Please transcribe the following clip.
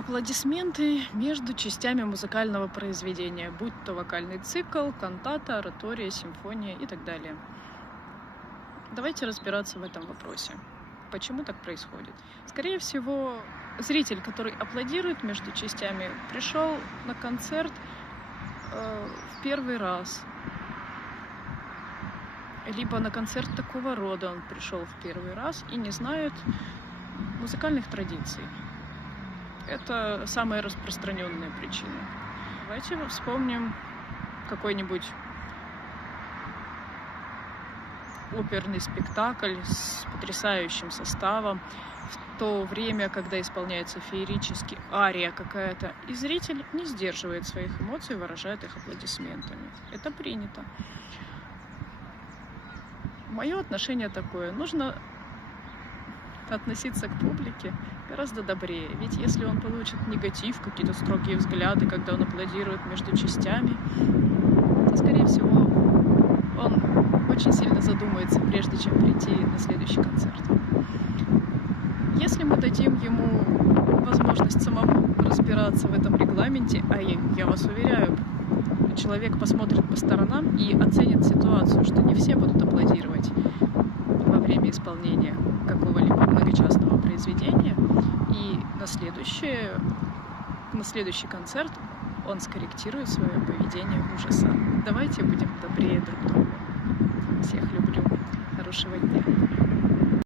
Аплодисменты между частями музыкального произведения, будь то вокальный цикл, кантата, оратория, симфония и так далее. Давайте разбираться в этом вопросе. Почему так происходит? Скорее всего, зритель, который аплодирует между частями, пришел на концерт в первый раз. Либо на концерт такого рода он пришел в первый раз и не знает музыкальных традиций. Это самая распространенная причина. Давайте вспомним какой-нибудь оперный спектакль с потрясающим составом в то время, когда исполняется феерически ария какая-то, и зритель не сдерживает своих эмоций, выражает их аплодисментами. Это принято. Мое отношение такое. Нужно относиться к публике гораздо добрее. Ведь если он получит негатив, какие-то строгие взгляды, когда он аплодирует между частями, то, скорее всего, он очень сильно задумается, прежде чем прийти на следующий концерт. Если мы дадим ему возможность самому разбираться в этом регламенте, а я вас уверяю, человек посмотрит по сторонам и оценит ситуацию, что не все будут аплодировать во время исполнения какого-либо многочастного произведения, и на следующий концерт он скорректирует свое поведение уже сам. Давайте будем добрее друг другу. Всех люблю. Хорошего дня.